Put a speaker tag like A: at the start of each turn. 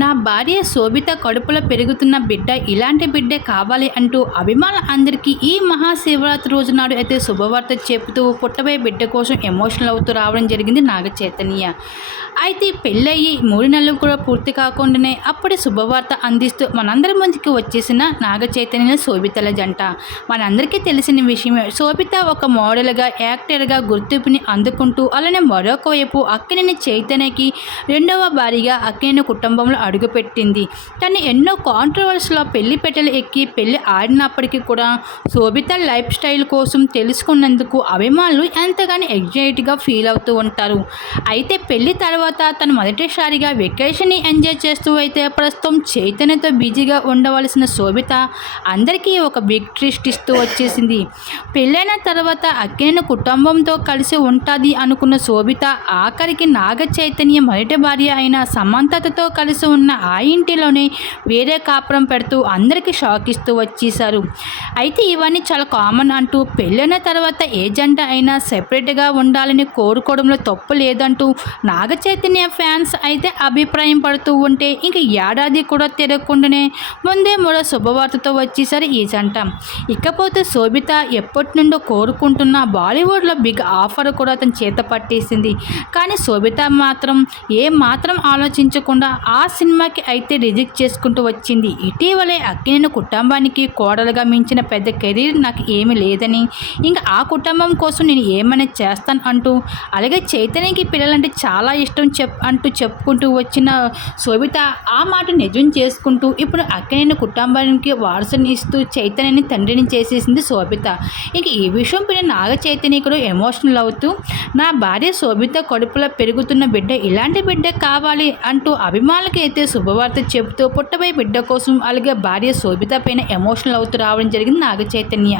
A: నా భార్య శోభిత కడుపులో పెరుగుతున్న బిడ్డ ఇలాంటి బిడ్డే కావాలి అంటూ అభిమానుల అందరికీ ఈ మహాశివరాత్రి రోజు నాడు అయితే శుభవార్త చెబుతూ పుట్టబోయే బిడ్డ కోసం ఎమోషనల్ అవుతూ రావడం జరిగింది నాగ చైతన్య అయితే పెళ్ళయి మూడు నెలలు కూడా పూర్తి కాకుండానే అప్పుడే శుభవార్త అందిస్తూ మనందరి ముందుకి వచ్చేసిన నాగ చైతన్య శోభితల జంట. మనందరికీ తెలిసిన విషయమే శోభిత ఒక మోడల్గా యాక్టర్గా గుర్తింపుని అందుకుంటూ అలానే మరొక వైపు అక్కినేని చైతన్యకి రెండవ భారీగా అక్కినేని కుటుంబంలో అడుగుపెట్టింది. తను ఎన్నో కాంట్రవర్సీలో పెళ్ళి పెట్టెలు ఎక్కి పెళ్ళి ఆడినప్పటికీ కూడా శోభిత లైఫ్ స్టైల్ కోసం తెలుసుకున్నందుకు అభిమానులు ఎంతగానో ఎగ్జైట్గా ఫీల్ అవుతూ ఉంటారు. అయితే పెళ్ళి తర్వాత తను మొదటిసారిగా వెకేషన్ని ఎంజాయ్ చేస్తూ అయితే ప్రస్తుతం చైతన్యతో బిజీగా ఉండవలసిన శోభిత అందరికీ ఒక బిగ్ ట్విస్ట్ ఇస్తూ వచ్చేసింది. పెళ్ళైన తర్వాత అక్కిన కుటుంబంతో కలిసి ఉంటుంది అనుకున్న శోభిత ఆఖరికి నాగ చైతన్య మొదటి భార్య అయిన సమంతతో కలిసి ఉన్న ఆ ఇంటిలోనే వేరే కాపురం పెడుతూ అందరికీ షాక్ ఇస్తూ వచ్చేసారు అయితే ఇవన్నీ చాలా కామన్ అంటూ పెళ్ళైన తర్వాత ఏ జంట అయినా సెపరేట్గా ఉండాలని కోరుకోవడంలో తప్పు లేదంటూ నాగ చైతన్య ఫ్యాన్స్ అయితే అభిప్రాయం పడుతూ ఉంటే ఇంక ఏడాది కూడా తిరగకుండానే ముందే మరో శుభవార్తతో వచ్చేసారు ఈ జంట. ఇకపోతే శోభిత ఎప్పటి నుండో కోరుకుంటున్న బాలీవుడ్లో బిగ్ ఆఫర్ కూడా అతను చేత పట్టేసింది. కానీ శోభిత మాత్రం ఏ మాత్రం ఆలోచించకుండా ఆ సినిమాకి అయితే రిజెక్ట్ చేసుకుంటూ వచ్చింది. ఇటీవలే అక్కినేని కుటుంబానికి కోడలుగా మించిన పెద్ద కెరీర్ నాకు ఏమీ లేదని. ఇంకా ఆ కుటుంబం కోసం నేను ఏమైనా చేస్తాను అంటూ అలాగే చైతన్యకి పిల్లలంటే చాలా ఇష్టం చెప్ అంటూ చెప్పుకుంటూ వచ్చిన శోభిత ఆ మాట నిజం చేసుకుంటూ ఇప్పుడు అక్కినేని కుటుంబానికి వారసుని ఇస్తూ చైతన్యని తండ్రిని చేసేసింది శోభిత. ఇంక ఈ విషయం పైన నాగ చైతన్యకుడు ఎమోషనల్ అవుతూ నా భార్య శోభిత కడుపులో పెరుగుతున్న బిడ్డ ఇలాంటి బిడ్డ కావాలి అంటూ అభిమానులకి అయితే శుభవార్త చెబుతూ పుట్టబోయే బిడ్డ కోసం అలాగే భార్య శోభిత పైన ఎమోషనల్ అవుతూ రావడం జరిగింది నాగ చైతన్య.